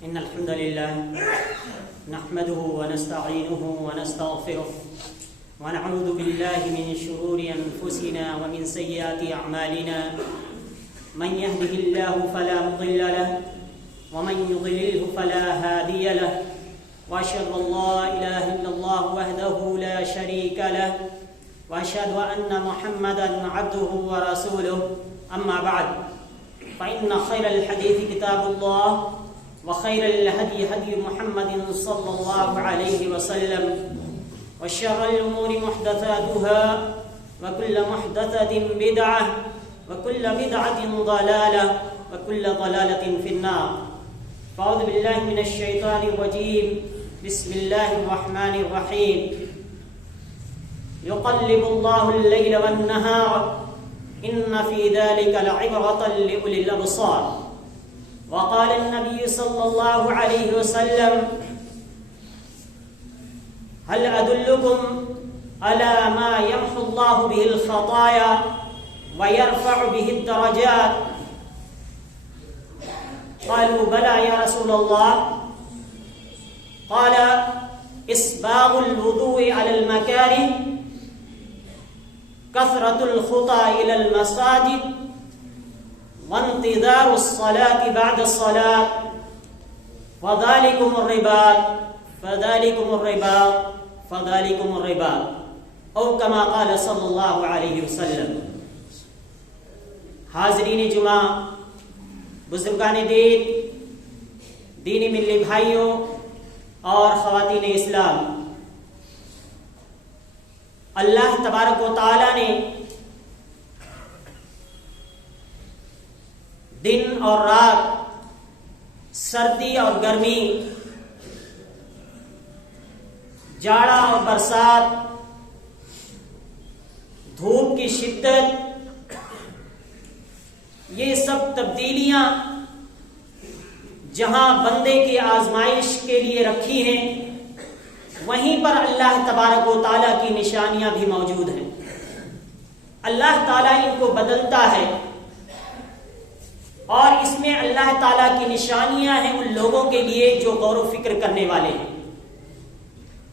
إن الحمد لله نحمده ونستعينه ونستغفره ونعوذ بالله من شرور أنفسنا ومن سيئات أعمالنا من يهده الله فلا مضل له ومن يضلله فلا هادي له وأشهد أن لا إله إلا الله وحده لا شريك له وأشهد أن محمدا عبده ورسوله أما بعد فإن خير الحديث كتاب الله وخير الهدي هدي محمد صلى الله عليه وسلم وشر الأمور محدثاتها وكل محدثة بدعة وكل بدعة ضلالة وكل ضلالة في النار. فأعوذ بالله من الشيطان الرجيم. بسم الله الرحمن الرحيم. يقلب الله الليل والنهار إن في ذلك لعبرة لأولي الأبصار. وقال النبي صلى الله عليه وسلم هل أدلكم على ما يمحو الله به الخطايا ويرفع به الدرجات؟ قالوا بلى يا رسول الله. قال إسباغ الوضوء على المكاره كثرة الخطى إلى المساجد وانتظار الصلاة بعد الصلاة فذلكم الرباط فذلكم الرباط فذلكم الرباط او كما قال صلی اللہ علیہ وسلم. حاضرین جمعہ، بزرگان دین، دینی ملی بھائیوں اور خواتین اسلام، اللہ تبارک و تعالی نے دن اور رات، سردی اور گرمی، جاڑا اور برسات، دھوپ کی شدت، یہ سب تبدیلیاں جہاں بندے کی آزمائش کے لیے رکھی ہیں، وہیں پر اللہ تبارک و تعالیٰ کی نشانیاں بھی موجود ہیں. اللہ تعالیٰ ان کو بدلتا ہے، اور اس میں اللہ تعالیٰ کی نشانیاں ہیں ان لوگوں کے لیے جو غور و فکر کرنے والے ہیں.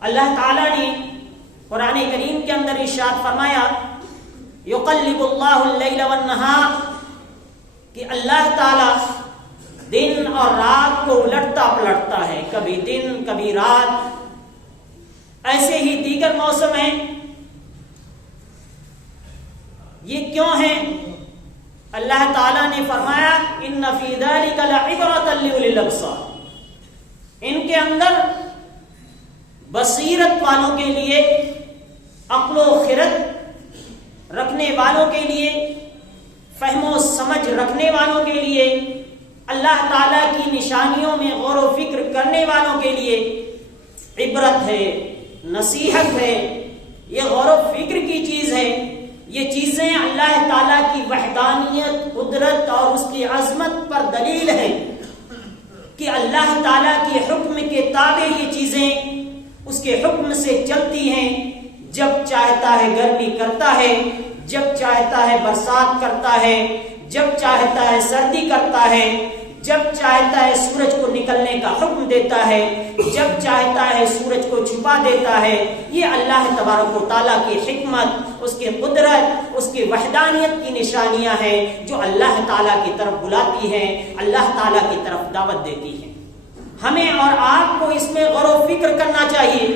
اللہ تعالیٰ نے قرآن کریم کے اندر ارشاد فرمایا یقلب اللہ اللیل والنہار، کہ اللہ تعالیٰ دن اور رات کو الٹتا پلٹتا ہے، کبھی دن کبھی رات. ایسے ہی دیگر موسم ہیں. یہ کیوں ہیں؟ اللہ تعالیٰ نے فرمایا ان فی ذلک لعبرۃ لأولی الابصار، ان کے اندر بصیرت والوں کے لیے، عقل و خرد رکھنے والوں کے لیے، فہم و سمجھ رکھنے والوں کے لیے، اللہ تعالیٰ کی نشانیوں میں غور و فکر کرنے والوں کے لیے عبرت ہے، نصیحت ہے. یہ غور و فکر کی چیز ہے. یہ چیزیں اللہ تعالیٰ کی وحدانیت، قدرت اور اس کی عظمت پر دلیل ہے کہ اللہ تعالیٰ کے حکم کے تابع یہ چیزیں اس کے حکم سے چلتی ہیں. جب چاہتا ہے گرمی کرتا ہے، جب چاہتا ہے برسات کرتا ہے، جب چاہتا ہے سردی کرتا ہے، جب چاہتا ہے سورج کو نکلنے کا حکم دیتا ہے، جب چاہتا ہے سورج کو چھپا دیتا ہے. یہ اللہ تبارک و تعالیٰ کی حکمت، اس کی قدرت، اس کی وحدانیت کی نشانیاں ہیں جو اللہ تعالیٰ کی طرف بلاتی ہیں، اللہ تعالیٰ کی طرف دعوت دیتی ہیں. ہمیں اور آپ کو اس میں غور و فکر کرنا چاہیے.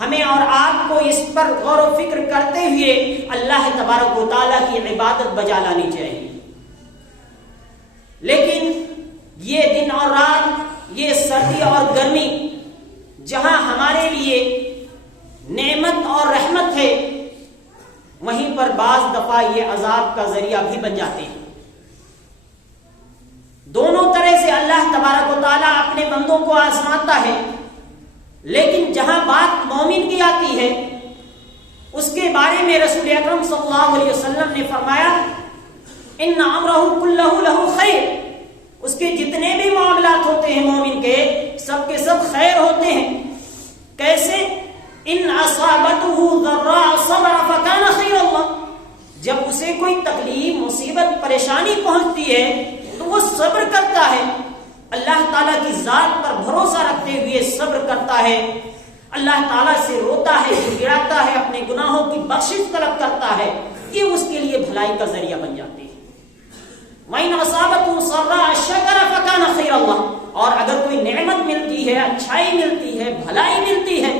ہمیں اور آپ کو اس پر غور و فکر کرتے ہوئے اللہ تبارک و تعالیٰ کی عبادت بجا لانی چاہیے. لیکن یہ دن اور رات، یہ سردی اور گرمی جہاں ہمارے لیے نعمت اور رحمت ہے، وہیں پر بعض دفعہ یہ عذاب کا ذریعہ بھی بن جاتے ہیں. دونوں طرح سے اللہ تبارک و تعالیٰ اپنے بندوں کو آزماتا ہے. لیکن جہاں بات مومن کی آتی ہے، اس کے بارے میں رسول اکرم صلی اللہ علیہ وسلم نے فرمایا ان امرہ کلہ لہ خیر، اس کے جتنے بھی معاملات ہوتے ہیں مومن کے سب خیر ہوتے ہیں. کیسے؟ ان اصابتہ ضراء صبر فکان خیر اللہ، جب اسے کوئی تکلیف، مصیبت، پریشانی پہنچتی ہے تو وہ صبر کرتا ہے، اللہ تعالیٰ کی ذات پر بھروسہ رکھتے ہوئے صبر کرتا ہے، اللہ تعالیٰ سے روتا ہے، گڑاتا ہے، اپنے گناہوں کی بخشش طلب کرتا ہے، یہ اس کے لیے بھلائی کا ذریعہ بن جاتے ہیں۔ وَإِنْ أَصَابَتْهُ سَرَّاءٌ شَكَرَ فَكَانَ خَيْرًا لَهُ، اور اگر کوئی نعمت ملتی ہے، اچھائی ملتی ہے، بھلائی ملتی ہے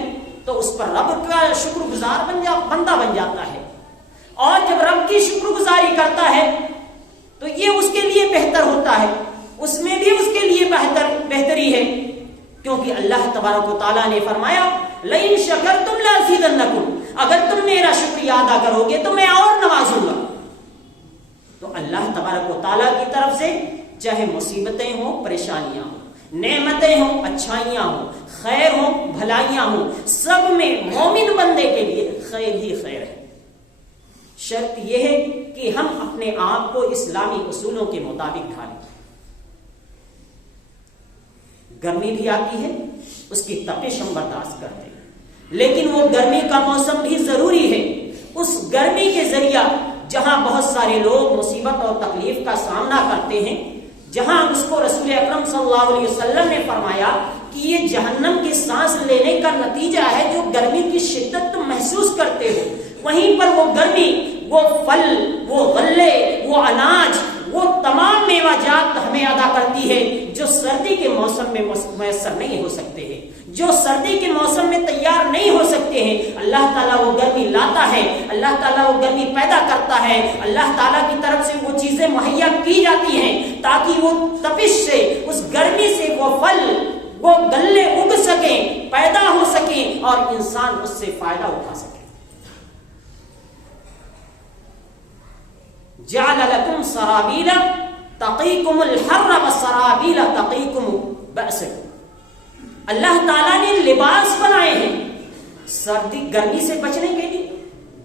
تو اس پر رب کا شکر گزار بندہ بن جاتا ہے، اور جب رب کی شکر گزاری کرتا ہے تو یہ اس کے لیے بہتر ہوتا ہے، اس میں بھی اس کے لیے بہتری ہے، کیونکہ اللہ تبارک و تعالیٰ نے فرمایا لَإِن شَكَرْتُمْ لَأَزِيدَنَّكُمْ، اگر تم میرا شکریہ ادا کرو گے تو میں اور نوازوں گا۔ تو اللہ تبارک و تعالیٰ کی طرف سے چاہے مصیبتیں ہوں، پریشانیاں ہوں، نعمتیں ہوں، اچھائیاں ہوں، خیر ہوں، بھلائیاں ہوں، سب میں مومن بندے کے لیے خیر ہی خیر ہے۔ شرط یہ ہے کہ ہم اپنے آپ کو اسلامی اصولوں کے مطابق ڈھالیں۔ گرمی بھی آتی ہے، اس کی تپش ہم برداشت کرتے ہیں، لیکن وہ گرمی کا موسم بھی ضروری ہے۔ اس گرمی کے ذریعہ جہاں بہت سارے لوگ مصیبت اور تکلیف کا سامنا کرتے ہیں، جہاں اس کو رسول اکرم صلی اللہ علیہ وسلم نے فرمایا کہ یہ جہنم کی سانس لینے کا نتیجہ ہے، جو گرمی کی شدت تم محسوس کرتے ہو، وہیں پر وہ گرمی، وہ پھل، وہ غلے، وہ اناج، وہ تمام میوہ جات ہمیں ادا کرتی ہے جو سردی کے موسم میں میسر نہیں ہو سکتے ہیں، جو سردی کے موسم میں تیار نہیں ہو سکتے ہیں۔ اللہ تعالیٰ وہ گرمی لاتا ہے، اللہ تعالیٰ وہ گرمی پیدا کرتا ہے، اللہ تعالیٰ کی طرف سے وہ چیزیں مہیا کی جاتی ہیں تاکہ وہ تپش سے، اس گرمی سے وہ پھل، وہ غلے اگ سکیں، پیدا ہو سکیں اور انسان اس سے فائدہ اٹھا سکے۔ جعل لکم سرابیل تقیکم الحر والسرابیل تقیکم بأسکم، اللہ تعالیٰ نے لباس بنائے ہیں سردی گرمی سے بچنے کے لیے،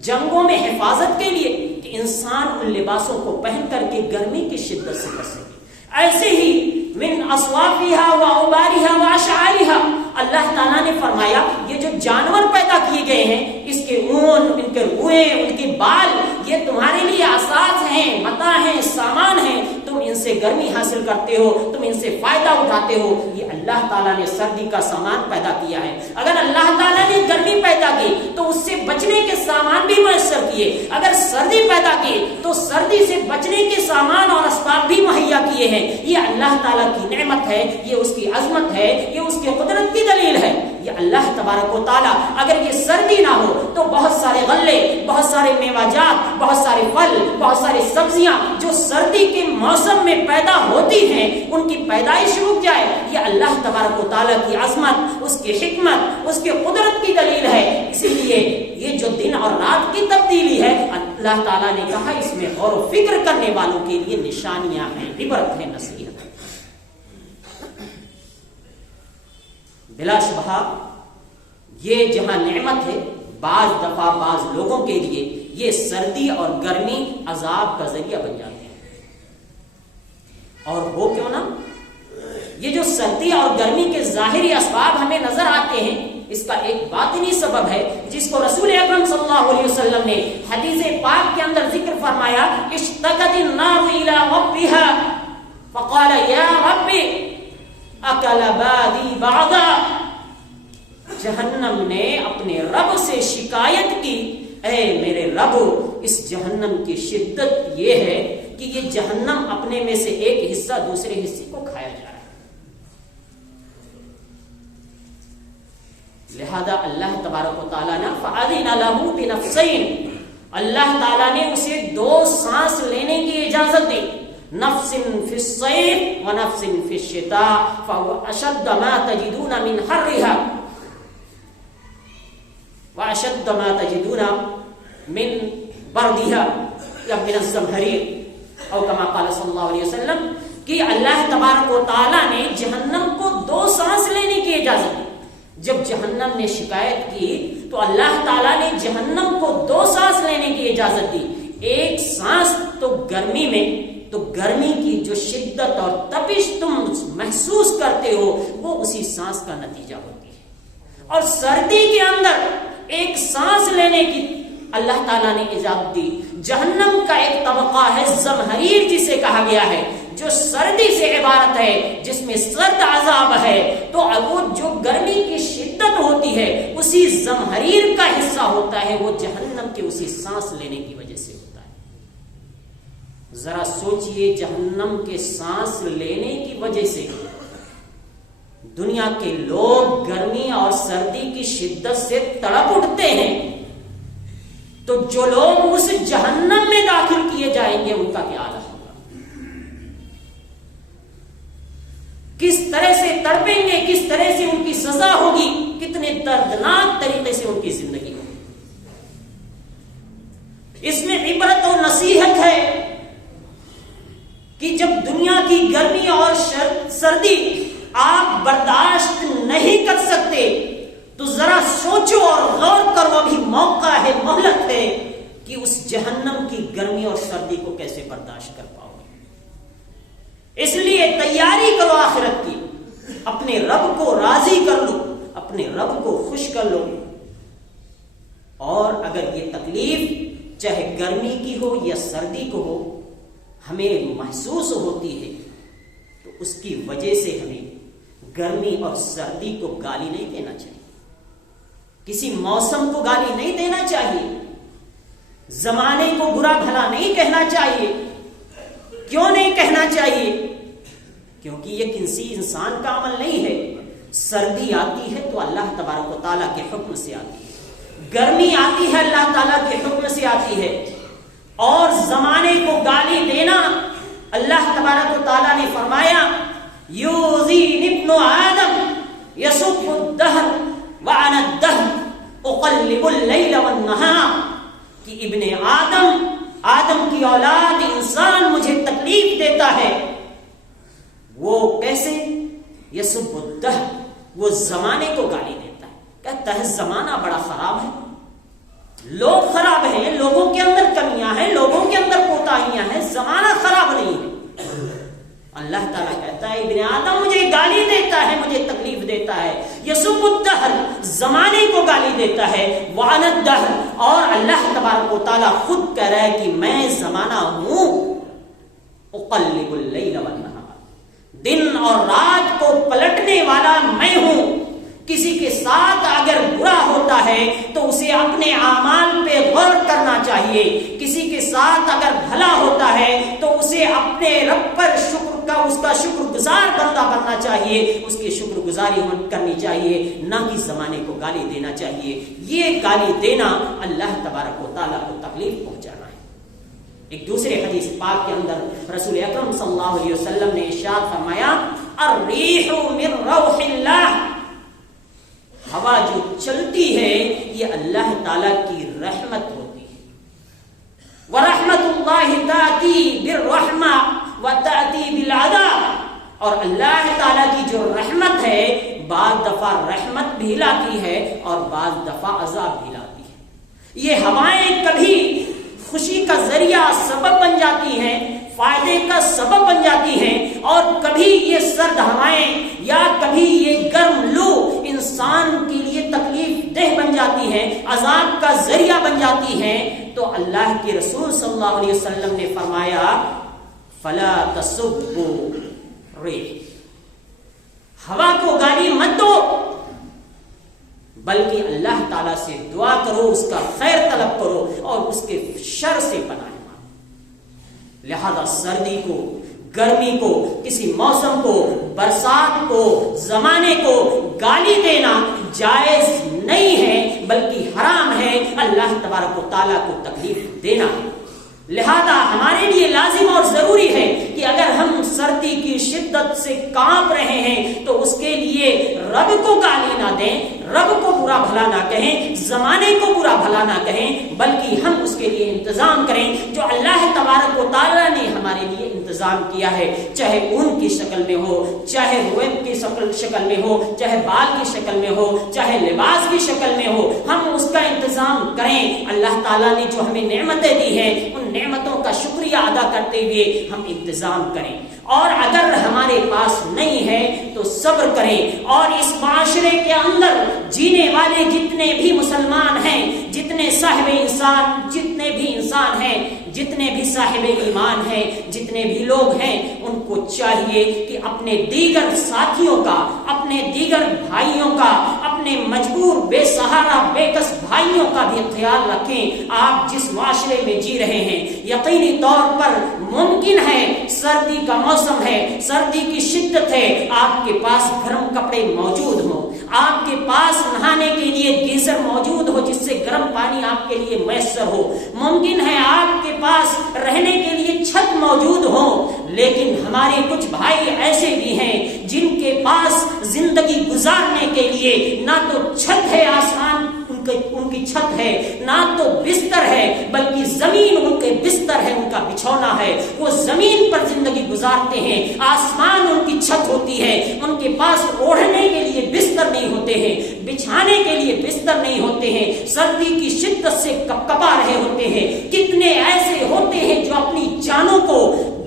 جنگوں میں حفاظت کے لیے، کہ انسان ان لباسوں کو پہن کر کے گرمی کی شدت سے بچ سکے۔ ایسے ہی من اصوافها واوبارها واشعارها، اللہ تعالیٰ نے فرمایا یہ جو جانور پیدا کیے گئے ہیں، اس کے اون، ان کے روئیں، ان کے بال، یہ تمہارے لیے اساس ہیں، متاع ہیں، سامان ہیں، تم ان سے گرمی حاصل کرتے ہو، تم ان سے فائدہ اٹھاتے ہو۔ یہ اللہ تعالیٰ نے سردی کا سامان پیدا کیا ہے۔ اگر اللہ تعالیٰ نے گرمی پیدا کی تو اس سے بچنے کے سامان بھی میسر کیے، اگر سردی پیدا کی تو سردی سے بچنے کے سامان اور اسباب بھی مہیا کیے ہیں۔ یہ اللہ تعالیٰ کی نعمت ہے، یہ اس کی عظمت ہے، یہ اس کی قدرت کی دلیل ہے۔ یہ اللہ تبارک و تعالیٰ، اگر یہ سردی نہ ہو تو بہت سارے غلے، بہت سارے میوہ جات، بہت سارے پھل، بہت ساری سبزیاں جو سردی کے موسم میں پیدا ہوتی ہیں، ان کی پیدائش رک جائے۔ یہ اللہ تبارک و تعالیٰ کی عظمت، اس کی حکمت، اس کی قدرت کی دلیل ہے۔ اسی لیے یہ جو دن اور رات کی تبدیلی ہے، اللہ تعالیٰ نے کہا اس میں غور و فکر کرنے والوں کے لیے نشانیاں ہیں، عبرت ہے، نصیحت ہے۔ بلا شبہ یہ جہاں نعمت ہے، بعض دفعہ بعض لوگوں کے لیے یہ سردی اور گرمی عذاب کا ذریعہ بن جاتے ہیں۔ اور وہ کیوں نہ؟ یہ جو سردی اور گرمی کے ظاہری اسباب ہمیں نظر آتے ہیں، اس کا ایک باطنی سبب ہے جس کو رسول اکرم صلی اللہ علیہ وسلم نے حدیث پاک کے اندر ذکر فرمایا، اشتقت النار الى ربها فقال یا رب اکل بادی بعضا، جہنم نے اپنے رب سے شکایت کی، اے میرے رب، اس جہنم کی شدت یہ ہے کہ یہ جہنم اپنے میں سے ایک حصہ دوسرے حصے کو کھایا جا رہا ہے۔ لہذا اللہ تبارک و تعالیٰ نے فَأَذِنَ لَهُ بِنَفْسَيْنِ، اللہ تعالیٰ نے اسے دو سانس لینے کی اجازت دی، نفس فی الصیف و نفس فی الشتاء فَهُوَ أَشَدَّ مَا تَجِدُونَ مِنْ حَرِّهَا وَأَشَدَّ مَا تَجِدُونَ مِنْ بَرْدِهَا یا من الزمہریر، اور کما قال صلی اللہ علیہ وسلم کہ اللہ تبارک و تعالیٰ نے جہنم کو دو سانس لینے کی اجازت دی۔ جب جہنم نے شکایت کی تو اللہ تعالیٰ نے جہنم کو دو سانس لینے کی اجازت دی، ایک سانس تو گرمی میں، تو گرمی کی جو شدت اور تپش تم محسوس کرتے ہو وہ اسی سانس کا نتیجہ ہوتی ہے، اور سردی کے اندر ایک سانس لینے کی اللہ تعالیٰ نے اجازت دی۔ جہنم کا ایک طبقہ ہے زمہریر جسے کہا گیا ہے، جو سردی سے عبارت ہے، جس میں سرد عذاب ہے، تو وہ جو گرمی کی شدت ہوتی ہے اسی زمہریر کا حصہ ہوتا ہے، وہ جہنم کے اسی سانس لینے کی وجہ سے ہوتا ہے۔ ذرا سوچئے، جہنم کے سانس لینے کی وجہ سے دنیا کے لوگ گرمی اور سردی کی شدت سے تڑپ اٹھتے ہیں، تو جو لوگ اس جہنم میں داخل کیے جائیں گے ان کا کیا حال ہوگا؟ کس طرح سے تڑپیں گے، کس طرح سے ان کی سزا ہوگی، کتنے دردناک طریقے سے ان کی زندگی ہوگی۔ اس میں عبرت و نصیحت ہے کہ جب دنیا کی گرمی اور سردی آپ برداشت نہیں کر سکتے تو ذرا سوچو اور غور کرو، ابھی موقع ہے، مہلت ہے کہ اس جہنم کی گرمی اور سردی کو کیسے برداشت کر پاؤ گے۔ اس لیے تیاری کرو آخرت کی، اپنے رب کو راضی کر لو، اپنے رب کو خوش کر لو، اور اگر یہ تکلیف چاہے گرمی کی ہو یا سردی کو ہو ہمیں محسوس ہوتی ہے تو اس کی وجہ سے ہمیں گرمی اور سردی کو گالی نہیں دینا چاہیے، کسی موسم کو گالی نہیں دینا چاہیے، زمانے کو برا بھلا نہیں کہنا چاہیے۔ کیوں نہیں کہنا چاہیے؟ کیونکہ یہ کسی انسان کا عمل نہیں ہے۔ سردی آتی ہے تو اللہ تبارک و تعالیٰ کے حکم سے آتی ہے، گرمی آتی ہے اللہ تعالیٰ کے حکم سے آتی ہے، اور زمانے کو گالی دینا، اللہ تبارک و تعالیٰ نے فرمایا یوزین ابن آدم یسب الدہر وعن الدہر اقلب اللیل والنہار، کہ ابن آدم کی اولاد انسان مجھے تکلیف دیتا ہے۔ وہ کیسے؟ یسب الدہر، وہ زمانے کو گالی دیتا ہے، کہتا ہے زمانہ بڑا خراب ہے، لوگ خراب ہیں، لوگوں کے اندر کمیاں ہیں، لوگوں کے اندر کوتاہیاں ہیں، زمانہ خراب نہیں ہے۔ اللہ تعالیٰ کہتا ہے ابن آدم مجھے گالی دیتا ہے، مجھے تکلیف دیتا ہے، یسب الدہر، زمانے کو گالی دیتا ہے، وعن الدہر، اور اللہ تبارک و تعالیٰ خود کہہ رہا ہے کہ میں زمانہ ہوں، اقلب اللیل والنہار، دن اور رات کو پلٹنے والا میں ہوں۔ کسی کے ساتھ اگر برا ہوتا ہے تو اسے اپنے اعمال پہ غور کرنا چاہیے، کسی کے ساتھ اگر بھلا ہوتا ہے تو اسے اپنے رب پر اس کا شکر گزار بندہ بننا چاہیے، اس کی شکر گزاری کرنی چاہیے، نہ کہ زمانے کو گالی دینا چاہیے۔ یہ گالی دینا اللہ تبارک و تعالیٰ کو تکلیف پہنچانا ہے۔ ایک دوسرے حدیث پاک کے اندر رسول اکرم صلی اللہ علیہ وسلم نے ارشاد فرمایا الریح من روح اللہ، ہوا جو چلتی ہے یہ اللہ تعالیٰ کی رحمت ہوتی ہے، وَرَحْمَةُ اللَّهِ تَأْتِي بِالرَّحْمَةِ وَتَأْتِي بِالْعَذَابِ، اور اللہ تعالیٰ کی جو رحمت ہے بعض دفعہ رحمت بھی لاتی ہے اور بعض دفعہ عذاب بھی لاتی ہے۔ یہ ہوائیں کبھی خوشی کا ذریعہ سبب بن جاتی ہیں، فائدے کا سبب بن جاتی ہیں، اور کبھی یہ سرد ہوائیں یا کبھی یہ گرم لو انسان کے لیے تکلیف دہ بن جاتی ہیں، عذاب کا ذریعہ بن جاتی ہیں۔ تو اللہ کے رسول صلی اللہ علیہ وسلم نے فرمایا فلا تسبوا ریح، ہوا کو گالی مت دو، بلکہ اللہ تعالیٰ سے دعا کرو، اس کا خیر طلب کرو اور اس کے شر سے پناہ مانگو۔ لہذا سردی کو، گرمی کو، کسی موسم کو، برسات کو، زمانے کو گالی دینا جائز نہیں ہے بلکہ حرام ہے، اللہ تبارک و تعالیٰ کو تکلیف دینا۔ لہذا ہمارے لیے لازم اور ضروری ہے کہ اگر ہم سردی کی شدت سے کانپ رہے ہیں تو اس کے لیے رب کو گالی نہ دیں، رب کو برا بھلا نہ کہیں، زمانے کو برا بھلا نہ کہیں، بلکہ ہم اس کے لیے انتظام کریں جو اللہ تبارک و تعالیٰ نے ہمارے لیے انتظام کیا ہے، چاہے اون کی شکل میں ہو، چاہے روئب کی شکل میں ہو، چاہے بال کی شکل میں ہو، چاہے لباس کی شکل میں ہو، ہم اس کا انتظام کریں۔ اللہ تعالیٰ نے جو ہمیں نعمتیں دی ہیں ان ان نعمتوں کا شکریہ ادا کرتے ہوئے ہم انتظام کریں، اور اگر ہمارے پاس نہیں ہے تو صبر کریں، اور اس معاشرے کے اندر جینے والے جتنے بھی مسلمان ہیں، جتنے صاحب انسان، جتنے بھی انسان ہیں، جتنے بھی صاحب ایمان ہیں، جتنے بھی لوگ ہیں، ان کو چاہیے کہ اپنے دیگر ساتھیوں کا، اپنے دیگر بھائیوں کا، اپنے مجبور بے سہارا بے کس بھائیوں کا بھی خیال رکھیں۔ آپ جس معاشرے میں جی رہے ہیں، یقینی طور پر ممکن ہے سردی کا موسم ہے، سردی کی شدت ہے، آپ کے پاس گرم کپڑے موجود ہوں، آپ کے پاس نہانے کے لیے گیزر موجود ہو جس سے گرم پانی آپ کے لیے میسر ہو، ممکن ہے آپ کے پاس رہنے کے لیے چھت موجود ہو، لیکن ہمارے کچھ بھائی ایسے بھی ہیں جن کے پاس زندگی گزارنے کے لیے نہ تو چھت ہے، آسمان ان کی چھت ہے، نہ تو بستر ہے، بلکہ زمین ان کے بستر ہے، ان کا بچھونا ہے، وہ زمین پر زندگی گزارتے ہیں، آسمان ان کی چھت ہوتی ہے، ان کے پاس اوڑھنے کے لیے بستر نہیں ہوتے ہیں، بچھانے کے لیے بستر نہیں ہوتے ہیں، سردی کی شدت سے کپکپا رہے ہوتے ہیں۔ کتنے ایسے ہوتے ہیں جو اپنی جانوں کو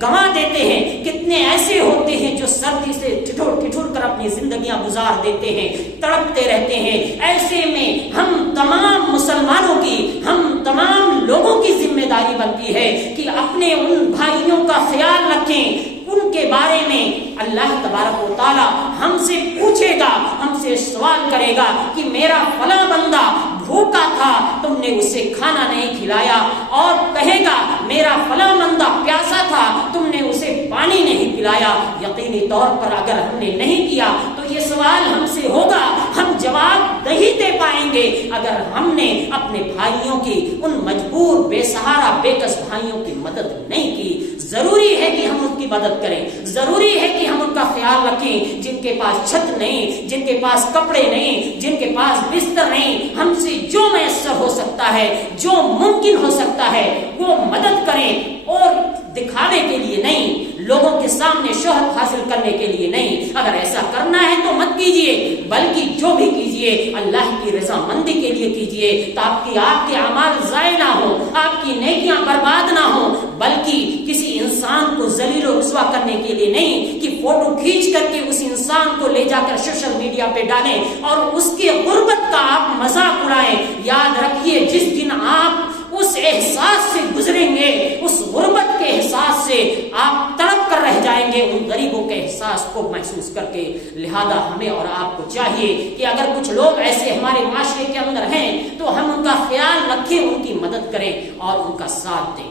گنوا دیتے ہیں، کتنے ایسے ہوتے ہیں جو سردی سے ٹھٹور کر اپنی زندگیاں گزار دیتے ہیں، تڑپتے رہتے ہیں۔ ایسے میں ہم تمام مسلمانوں کی، ہم تمام لوگوں کی ذمہ داری بنتی ہے کہ اپنے ان بھائیوں کا خیال رکھیں، ان کے بارے میں اللہ تبارک و تعالی ہم سے پوچھے گا، ہم سے سوال کرے گا کہ میرا فلاں بندہ بھوکا تھا، تم نے اسے کھانا نہیں کھلایا، اور کہے گا میرا فلاں بندہ پیاسا تھا، تم نے اسے پانی نہیں پلایا۔ یقینی طور پر اگر ہم نے نہیں کیا تو یہ سوال ہم سے ہوگا، ہم جواب نہیں دے پائیں گے اگر ہم نے اپنے بھائیوں کی، ان مجبور بے سہارا بے کس بھائیوں کی مدد نہیں کی۔ ضروری ہے کہ ہم ان کی مدد کریں، ضروری ہے کہ ہم ان کا خیال رکھیں، جن کے پاس چھت نہیں، جن کے پاس کپڑے نہیں، جن کے پاس بستر نہیں، ہم سے جو میسر ہو سکتا ہے، جو ممکن ہو سکتا ہے وہ مدد کریں، اور دکھانے کے لیے نہیں، لوگوں کے سامنے شہرت حاصل کرنے کے لیے نہیں۔ اگر ایسا کرنا ہے تو مت کیجئے، بلکہ جو بھی کیجئے اللہ کی رضا مندی کے لیے کیجئے، تاکہ آپ کے اعمال ضائع نہ ہو، آپ کی نیکیاں برباد نہ ہو، بلکہ کسی انسان کو ذلیل و رسوا کرنے کے لیے نہیں کہ فوٹو کھینچ کر کے اس انسان کو لے جا کر سوشل میڈیا پہ ڈالیں اور اس کی غربت کا آپ مذاق اڑائیں۔ یاد رکھیے، جس دن آپ اس احساس سے گزریں گے، اس غربت کے احساس سے آپ تڑپ کر رہ جائیں گے، ان غریبوں کے احساس کو محسوس کر کے۔ لہذا ہمیں اور آپ کو چاہیے کہ اگر کچھ لوگ ایسے ہمارے معاشرے کے اندر ہیں تو ہم ان کا خیال رکھیں، ان کی مدد کریں اور ان کا ساتھ دیں۔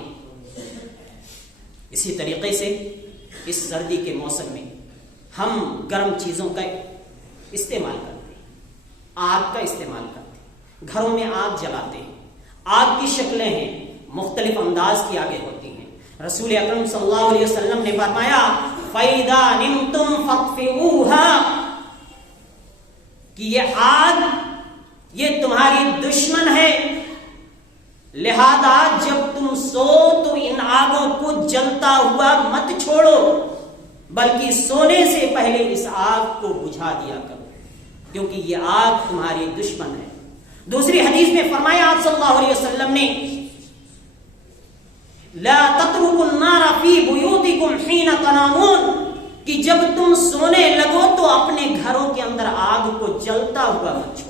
اسی طریقے سے اس سردی کے موسم میں ہم گرم چیزوں کا استعمال کرتے ہیں، آگ کا استعمال کرتے ہیں، گھروں میں آگ جلاتے ہیں۔ آگ کی شکلیں ہیں، مختلف انداز کی آگیں ہوتی ہیں۔ رسول اکرم صلی اللہ علیہ وسلم نے فرمایا فَإِذَا نِمْتُمْ فَاطْفِئُوهَا، کہ یہ آگ یہ تمہاری دشمن ہے، لہذا جب تم سو تو ان آگوں کو جلتا ہوا مت چھوڑو، بلکہ سونے سے پہلے اس آگ کو بجھا دیا کرو، کیونکہ یہ آگ تمہاری دشمن ہے۔ دوسری حدیث میں فرمایا آپ صلی اللہ علیہ وسلم نے لا تتركوا النار في بيوتكم حين تنامون، کہ جب تم سونے لگو تو اپنے گھروں کے اندر آگ کو جلتا ہوا مت چھوڑو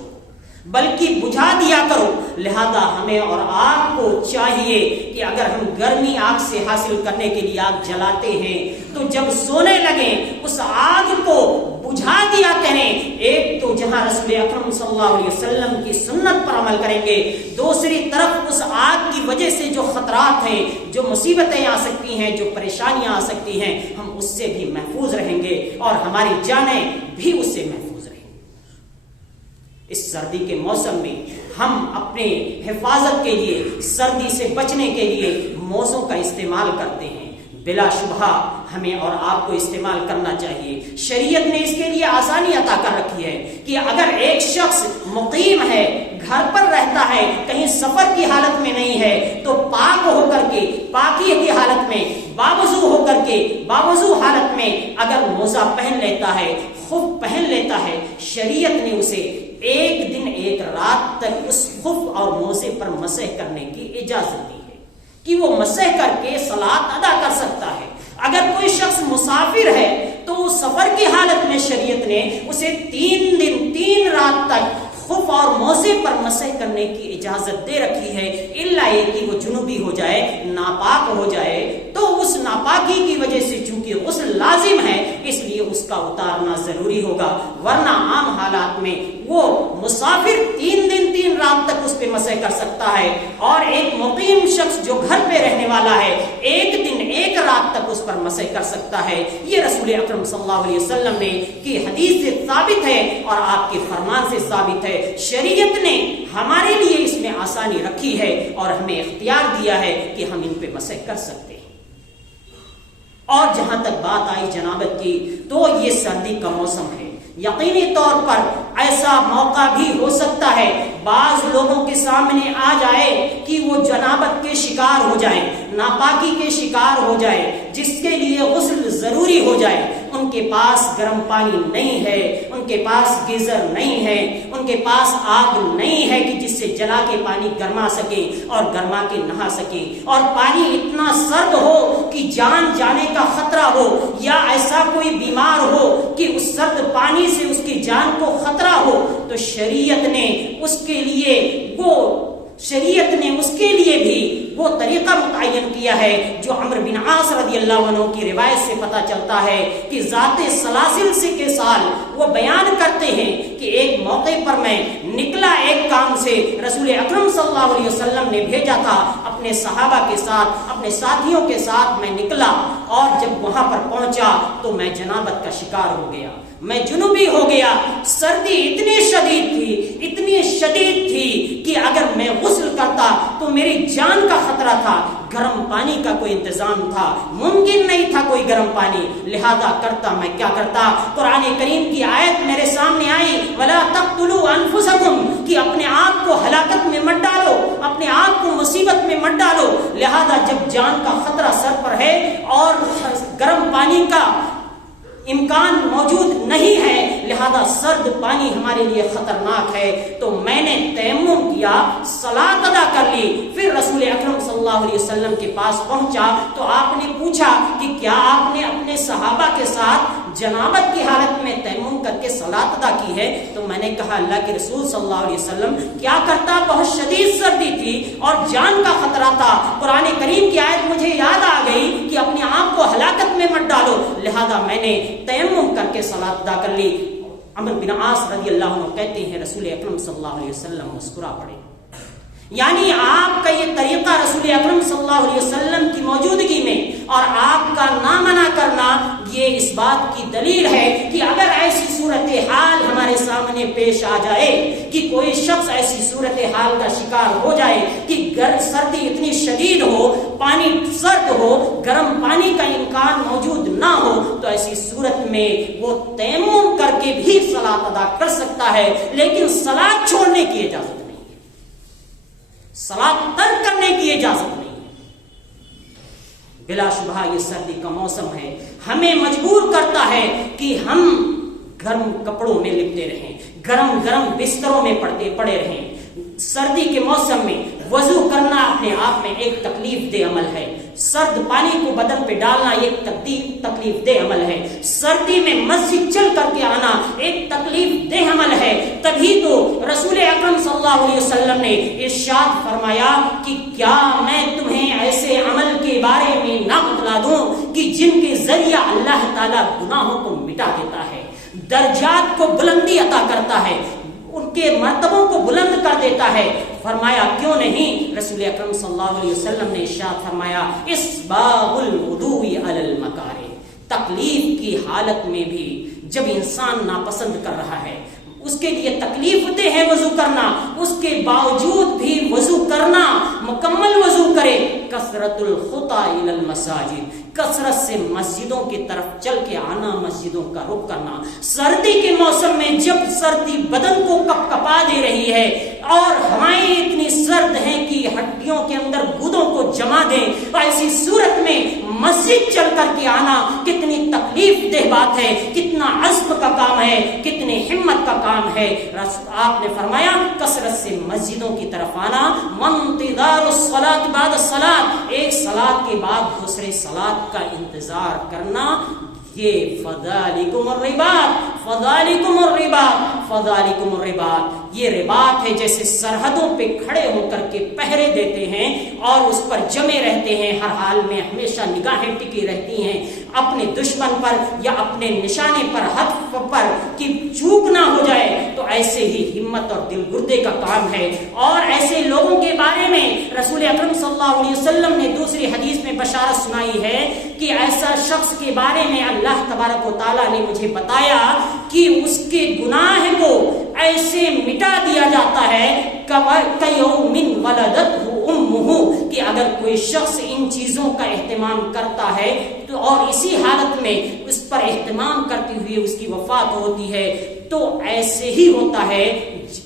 بلکہ بجھا دیا کرو۔ لہذا ہمیں اور آپ کو چاہیے کہ اگر ہم گرمی آگ سے حاصل کرنے کے لیے آگ جلاتے ہیں تو جب سونے لگیں اس آگ کو بجھا دیا کریں۔ ایک تو جہاں رسول اکرم صلی اللہ علیہ وسلم کی سنت پر عمل کریں گے، دوسری طرف اس آگ کی وجہ سے جو خطرات ہیں، جو مصیبتیں آ سکتی ہیں، جو پریشانیاں آ سکتی ہیں، ہم اس سے بھی محفوظ رہیں گے اور ہماری جانیں بھی اس سے محفوظ رہیں گی۔ اس سردی کے موسم میں ہم اپنے حفاظت کے لیے، سردی سے بچنے کے لیے موزوں کا استعمال کرتے ہیں۔ بلا شبہ ہمیں اور آپ کو استعمال کرنا چاہیے۔ شریعت نے اس کے لیے آسانی عطا کر رکھی ہے کہ اگر ایک شخص مقیم ہے، گھر پر رہتا ہے، کہیں سفر کی حالت میں نہیں ہے، تو پاک ہو کر کے، پاکی کی حالت میں، باوضو ہو کر کے، باوضو حالت میں اگر موزہ پہن لیتا ہے، خف پہن لیتا ہے، شریعت نے اسے ایک دن ایک رات تک اس خف اور موزے پر مسح کرنے کی اجازت دی ہے۔ کہ وہ مسح کر کے صلاۃ ادا کر سکتا ہے۔ اگر کوئی شخص مسافر ہے تو اس سفر کی حالت میں شریعت نے اسے 3 دن 3 رات تک خف اور موزے پر مسح کرنے کی اجازت دے رکھی ہے، الا یہ کہ وہ جنوبی ہو جائے، ناپاک ہو جائے، تو اس ناپاکی کی وجہ سے چونکہ غسل لازم ہے اس لیے اس کا اتارنا ضروری ہوگا، ورنہ عام حالات میں وہ مسافر 3 دن 3 رات تک اس پہ مسح کر سکتا ہے، اور ایک مقیم شخص جو گھر پہ رہنے والا ہے 1 دن 1 رات تک اس پر مسح کر سکتا ہے۔ یہ رسول اکرم صلی اللہ علیہ وسلم نے کی حدیث سے ثابت ہے اور آپ کے فرمان سے ثابت ہے۔ شریعت نے ہمارے لیے اس میں آسانی رکھی ہے اور ہمیں اختیار دیا ہے کہ ہم ان پہ مسح کر سکتے ہیں۔ اور جہاں تک بات آئی جنابت کی، تو یہ سردی کا موسم ہے، یقینی طور پر ایسا موقع بھی ہو سکتا ہے بعض لوگوں کے سامنے آ جائے کہ وہ جنابت کے شکار ہو جائیں، ناپاکی کے شکار ہو جائے، جس کے لیے غسل ضروری ہو جائے۔ ان کے پاس گرم پانی نہیں ہے، ان کے پاس گیزر نہیں ہے، ان کے پاس آگ نہیں ہے کہ جس سے جلا کے پانی گرما سکے اور گرما کے نہا سکے، اور پانی اتنا سرد ہو کہ جان جانے کا خطرہ ہو، یا ایسا کوئی بیمار ہو کہ اس سرد پانی سے اس کی جان کو خطرہ ہو، تو شریعت نے اس کے لیے بھی وہ طریقہ متعین کیا ہے جو عمرو بن عاص رضی اللہ عنہ کی روایت سے پتہ چلتا ہے کہ ذات سلاسل سے کے سال وہ بیان کرتے ہیں کہ ایک موقع پر میں نکلا ایک کام سے، رسول اکرم صلی اللہ علیہ وسلم نے بھیجا تھا اپنے صحابہ کے ساتھ، اپنے ساتھیوں کے ساتھ میں نکلا، اور جب وہاں پر پہنچا تو میں جنابت کا شکار ہو گیا، میں جنوبی ہو گیا۔ سردی اتنی شدید تھی کہ اگر میں غسل کرتا تو میری جان کا خطرہ تھا، گرم پانی کا کوئی انتظام تھا ممکن نہیں تھا کوئی گرم پانی، لہذا کرتا میں کیا کرتا، قرآن کریم کی آیت میرے سامنے آئی، وَلَا تَقْتُلُوا أَنفُسَكُمْ، کہ اپنے آپ کو ہلاکت میں مت ڈالو، اپنے آپ کو مصیبت میں مت ڈالو۔ لہذا جب جان کا خطرہ سر پر ہے اور گرم پانی کا امکان موجود نہیں ہے، لہذا سرد پانی ہمارے لیے خطرناک ہے، تو میں نے تیمم کیا، صلاۃ ادا کر لی، پھر رسول اکرم صلی اللہ علیہ وسلم کے پاس پہنچا تو آپ نے پوچھا کہ کیا آپ نے اپنے صحابہ کے ساتھ جنابت کی حالت میں تیمم کر کے صلاۃ ادا کی ہے؟ تو میں نے کہا اللہ کے رسول صلی اللہ علیہ وسلم کیا کرتا، بہت شدید سردی تھی اور جان کا خطرہ تھا، قرآن کریم کی آیت مجھے یاد آ گئی کہ اپنے آپ کو ہلاکت میں مت ڈالو، لہذا میں نے تیمم کر کے صلاۃ ادا کر لی۔ عمرو بن عاص رضی اللہ عنہ کہتے ہیں رسول اکرم صلی اللہ علیہ وسلم مسکرا پڑے، یعنی آپ کا یہ طریقہ رسول اکرم صلی اللہ علیہ وسلم کی موجودگی میں اور آپ کا نہ منع کرنا، یہ اس بات کی دلیل ہے کہ اگر ایسی صورتحال ہمارے سامنے پیش آ جائے کہ کوئی شخص ایسی صورتحال کا شکار ہو جائے کہ سردی اتنی شدید ہو، پانی سرد ہو، گرم پانی کا امکان موجود نہ ہو، تو ایسی صورت میں وہ تیمم کر کے بھی صلاۃ ادا کر سکتا ہے، لیکن صلاۃ چھوڑنے کی اجازت نہیں، صلاۃ ترک کرنے کی اجازت نہیں۔ بلا شبہ یہ سردی کا موسم ہے، ہمیں مجبور کرتا ہے کہ ہم گرم کپڑوں میں لپٹے رہیں، گرم بستروں میں پڑے رہیں۔ سردی کے موسم میں وضو کرنا اپنے آپ میں ایک تکلیف دہ عمل ہے، سرد پانی کو بدن پہ ڈالنا ایک تکلیف دہ عمل ہے، سردی میں مسجد چل کر کے آنا ایک تکلیف دہ عمل ہے۔ تبھی تو رسول اکرم صلی اللہ علیہ وسلم نے ارشاد فرمایا کہ کیا میں تمہیں ایسے عمل کے بارے میں نہ بتلا دوں کہ جن کے ذریعہ اللہ تعالیٰ گناہوں کو مٹا دیتا ہے، درجات کو بلندی عطا کرتا ہے، ان کے مرتبوں کو بلند کر دیتا ہے۔ فرمایا کیوں نہیں؟ رسول اکرم صلی اللہ علیہ وسلم نے ارشاد فرمایا اسباغ الوضوء علی المکارہ، تکلیف کی حالت میں بھی جب انسان ناپسند کر رہا ہے، اس کے لیے تکلیف دہ ہے وضو کرنا، اس کے باوجود بھی وضو کرنا، مکمل وضو کرے۔ کثرت الخطا الی المساجد، کثرت سے مسجدوں کی طرف چل کے آنا، مسجدوں کا رخ کرنا۔ سردی کے موسم میں جب سردی بدن کو کپکپا دے رہی ہے اور ہوائیں اتنی سرد ہیں کہ ہڈیوں کے اندر گودوں کو جما دیں، ایسی صورت میں مسجد چل کر کے آنا کتنی تکلیف دہ بات ہے، کتنا عزم کا کام ہے، کتنی ہمت کا کا کام ہے. آپ نے فرمایا کثرت سے مسجدوں کی طرف آنا. منتظار الصلاۃ بعد الصلاۃ, ایک صلاۃ کے بعد دوسرے صلاۃ کا انتظار کرنا, یہ فذالکم الرباط, فذالکم الرباط, فذالکم الرباط, یہ رباط ہے. جیسے سرحدوں پہ کھڑے ہو کر کے پہرے دیتے ہیں اور اس پر جمے رہتے ہیں, ہر حال میں ہمیشہ نگاہیں ٹکی رہتی ہیں اپنے دشمن پر یا اپنے نشانے پر, ہدف پر, کہ چوک نہ ہو جائے. تو ایسے ہی ہمت اور دل گردے کا کام ہے. اور ایسے لوگوں کے بارے میں رسول اکرم صلی اللہ علیہ وسلم نے دوسری حدیث میں بشارت سنائی ہے کہ ایسا شخص کے بارے میں اللہ تبارک و تعالیٰ نے مجھے بتایا کہ اس کے گناہ کو ایسے مٹا دیا جاتا ہے کَيَوْمٍ وَلَدَتْهُ أُمُّهُ, کہ اگر کوئی شخص ان چیزوں کا اہتمام کرتا ہے تو اور اسی حالت میں اس پر اہتمام کرتے ہوئے اس کی وفات ہوتی ہے تو ایسے ہی ہوتا ہے,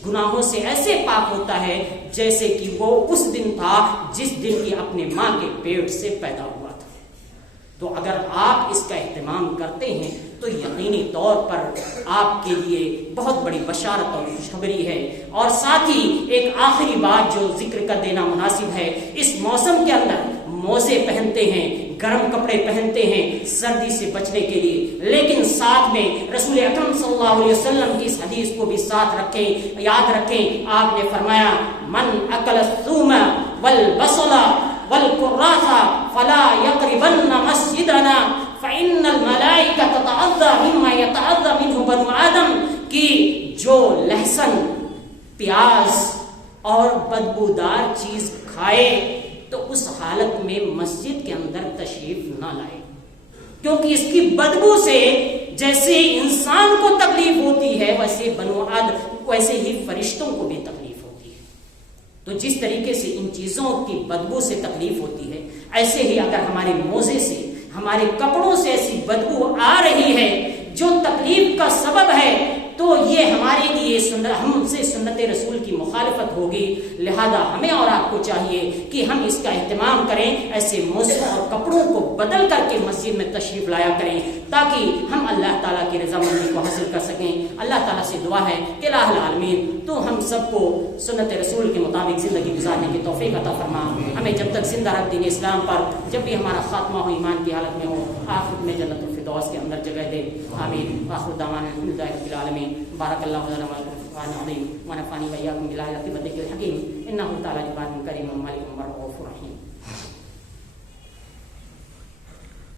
گناہوں سے ایسے پاک ہوتا ہے جیسے کہ وہ اس دن تھا جس دن کی اپنے ماں کے پیٹ سے پیدا ہوا تھا. تو اگر آپ اس کا اہتمام کرتے ہیں تو یقینی طور پر آپ کے لیے بہت بڑی بشارت اور خوشخبری ہے. اور ساتھ ہی ایک آخری بات جو ذکر کر دینا مناسب ہے, اس موسم کے اندر موزے پہنتے ہیں, گرم کپڑے پہنتے ہیں سردی سے بچنے کے لیے, لیکن ساتھ میں رسول اکرم صلی اللہ علیہ وسلم کی اس حدیث کو بھی ساتھ رکھیں, یاد رکھیں. آپ نے فرمایا من اکل الثوم والبصل والکراث فلا یقربن مسجدنا فإن الملائکۃ تتعظی مما یتعظی منہ بنو آدم, کہ جو لہسن, پیاز اور بدبودار چیز کھائے تو اس حالت میں مسجد کے اندر تشریف نہ لائے, کیونکہ اس کی بدبو سے جیسے انسان کو تکلیف ہوتی ہے ویسے بنو آدم, ویسے ہی فرشتوں کو بھی تکلیف ہوتی ہے. تو جس طریقے سے ان چیزوں کی بدبو سے تکلیف ہوتی ہے, ایسے ہی اگر ہمارے موزے سے, ہمارے کپڑوں سے ایسی بدبو آ رہی ہے جو تکلیف کا سبب ہے, تو یہ ہمارے لیے ہم سے سنت رسول کی مخالفت ہوگی. لہذا ہمیں اور آپ کو چاہیے کہ ہم اس کا اہتمام کریں, ایسے موزوں اور کپڑوں کو بدل کر کے مسجد میں تشریف لایا کریں تاکہ ہم اللہ تعالیٰ کی رضامندی کو حاصل کر سکیں. اللہ تعالیٰ سے دعا ہے کہ الہ العالمین تو ہم سب کو سنت رسول کے مطابق زندگی گزارنے کی توفیق عطا فرما. ہمیں جب تک زندہ رکھ دین اسلام پر, جب بھی ہمارا خاتمہ ہو ایمان کی حالت میں ہو, آخرت میں جنت الفردوس کے اندر جگہ دے. آمین. آخر دعوانا الحمد للہ رب العالمین. بارک اللہ لنا والقرآن العظیم ونفعني وإياكم بالآيات والذكر الحكيم إنه تعالى جواد كريم ملك رؤوف رحيم.